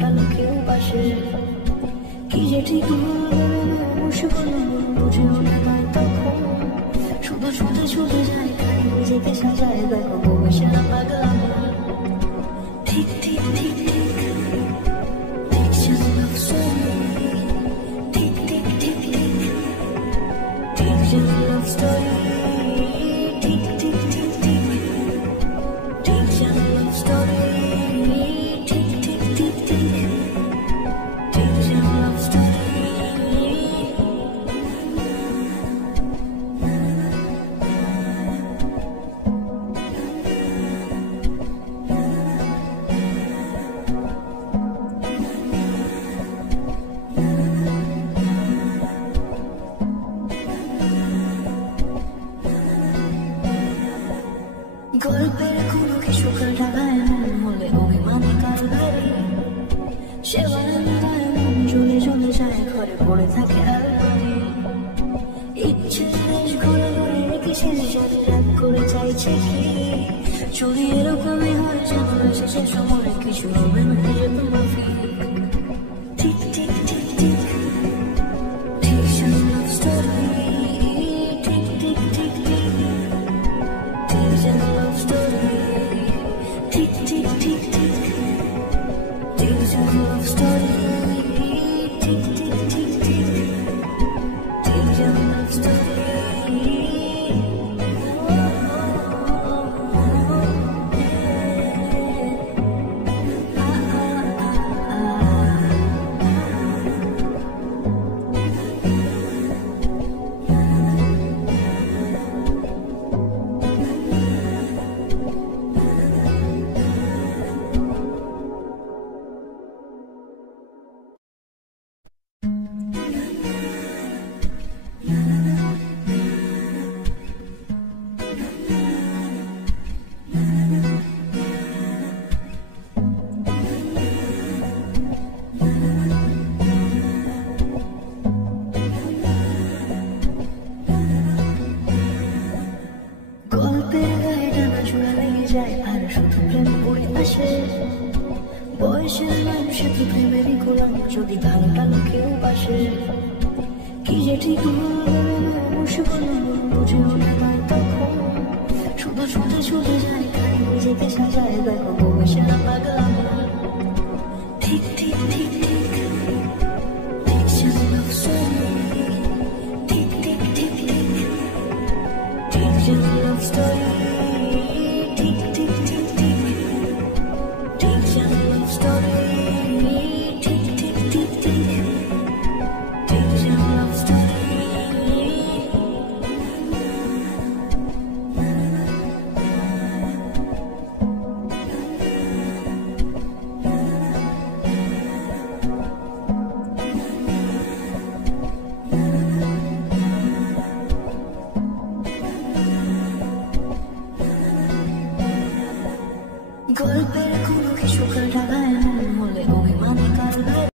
টানো কেউ পাশে কি যে ঠিক ভুল বসে বলো বুঝেও না তখন শুধু ছুটে ছুটে যায় খালি নিজেকে সাজায় দেখো বসে না পাগলা ঠিক ঠিক ঠিক ঠিক দেখছো লাভ স্টোরি ঠিক ঠিক ঠিক ঠিক দেখছো লাভ স্টোরি ঠিক ঠিক ঠিক ঠিক দেখছো লাভ স্টোরি ঠিক ঠিক ঠিক ঠিক দেখছো লাভ স্টোরি গল্পের কোনো কিছু কাটায় মন হলে অভিমানে কারবারে সে বারান্দায় মন জ্বলে জ্বলে যায় ঘরে পড়ে থাকে আলমারি ইচ্ছে দেশ ঘুরে ঘুরে কিসের সাথে রাগ করে চাইছে কি যদি এরকমই হয় জানা শেষে সময় কিছু হবে না যে তোমার ঠিক ঠিক ঠিক ঠিক ঠিক লাভ স্টোরি ঠিক ঠিক ঠিক ঠিক love story tick tick tick tick There's a love story tick tick tick tick There's a love story বয়সের মানুষে তো প্রেমেরই গোলাম যদি ভালো টানো কেউ পাশে কি যে ঠিক বসে বলো বুঝেও না তখন শুধু ছুটে ছুটে যায় খালি নিজেকে সাজায় দেখো বসে না পাগলা ঠিক ঠিক